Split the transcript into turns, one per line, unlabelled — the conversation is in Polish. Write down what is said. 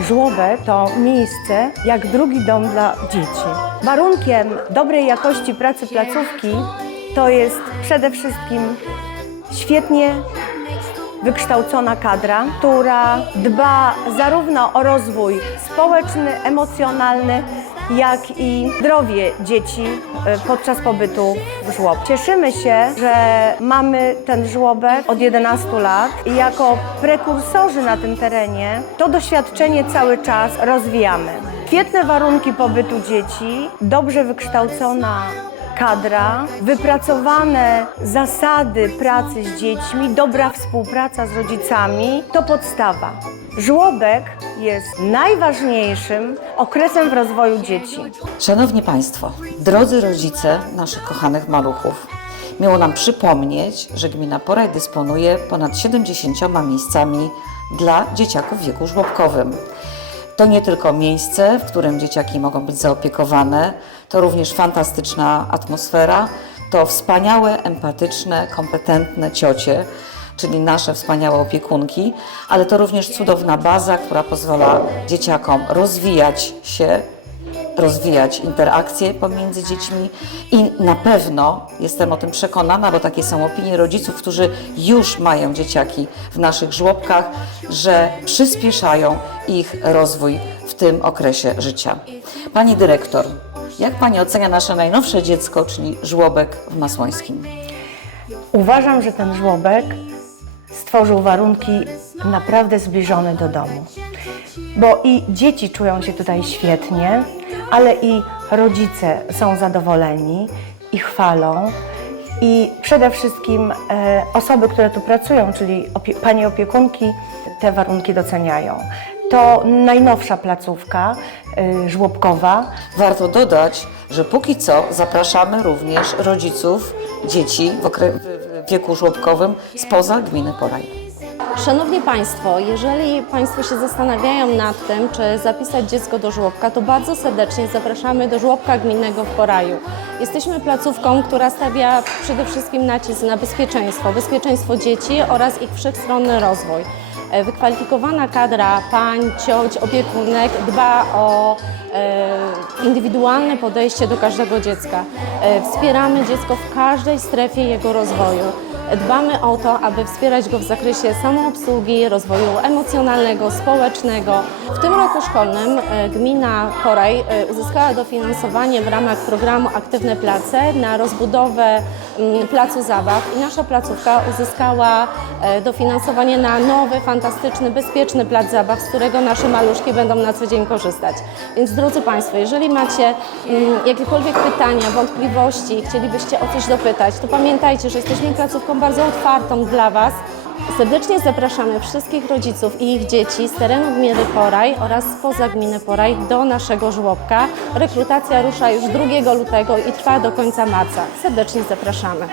Żłobek to miejsce jak drugi dom dla dzieci. Warunkiem dobrej jakości pracy placówki to jest przede wszystkim świetnie wykształcona kadra, która dba zarówno o rozwój społeczny, emocjonalny, jak i zdrowie dzieci e, podczas pobytu w żłobku. Cieszymy się, że mamy ten żłobek od 11 lat i jako prekursorzy na tym terenie to doświadczenie cały czas rozwijamy. Świetne warunki pobytu dzieci, dobrze wykształcona kadra, wypracowane zasady pracy z dziećmi, dobra współpraca z rodzicami to podstawa. Żłobek jest najważniejszym okresem w rozwoju dzieci.
Szanowni Państwo, drodzy rodzice naszych kochanych maluchów, miło nam przypomnieć, że gmina Poraj dysponuje ponad 70 miejscami dla dzieciaków w wieku żłobkowym. To nie tylko miejsce, w którym dzieciaki mogą być zaopiekowane, to również fantastyczna atmosfera, to wspaniałe, empatyczne, kompetentne ciocie, czyli nasze wspaniałe opiekunki, ale to również cudowna baza, która pozwala dzieciakom rozwijać się, rozwijać interakcje pomiędzy dziećmi i na pewno jestem o tym przekonana, bo takie są opinie rodziców, którzy już mają dzieciaki w naszych żłobkach, że przyspieszają ich rozwój w tym okresie życia. Pani dyrektor, jak Pani ocenia nasze najnowsze dziecko, czyli żłobek w Masłońskim?
Uważam, że ten żłobek stworzył warunki naprawdę zbliżone do domu. Bo i dzieci czują się tutaj świetnie, ale i rodzice są zadowoleni i chwalą. I przede wszystkim e, osoby, które tu pracują, czyli opie panie opiekunki, te warunki doceniają. To najnowsza placówka e, żłobkowa,
Warto dodać, że póki co zapraszamy również rodziców dzieci w, w wieku żłobkowym spoza gminy Poraj.
Szanowni Państwo, jeżeli Państwo się zastanawiają nad tym, czy zapisać dziecko do żłobka, to bardzo serdecznie zapraszamy do żłobka gminnego w Poraju. Jesteśmy placówką, która stawia przede wszystkim nacisk na bezpieczeństwo, bezpieczeństwo dzieci oraz ich wszechstronny rozwój. E, Wykwalifikowana kadra pań, cioć, opiekunek dba o e, indywidualne podejście do każdego dziecka. E, wspieramy dziecko w każdej strefie jego rozwoju. Dbamy o to, aby wspierać go w zakresie samoobsługi, rozwoju emocjonalnego, społecznego. W tym roku szkolnym e, gmina Koraj e, uzyskała dofinansowanie w ramach programu Aktywne Place na rozbudowę placu zabaw i nasza placówka uzyskała e, dofinansowanie na nowy, fantastyczny, bezpieczny plac zabaw, z którego nasze maluszki będą na co dzień korzystać. Więc drodzy Państwo, jeżeli macie mm, jakiekolwiek pytania, wątpliwości, chcielibyście o coś dopytać, to pamiętajcie, że jesteśmy placówką bardzo otwartą dla Was. Serdecznie zapraszamy wszystkich rodziców i ich dzieci z terenu gminy Poraj oraz spoza gminy Poraj do naszego żłobka. Rekrutacja rusza już 2 lutego i trwa do końca marca. Serdecznie zapraszamy.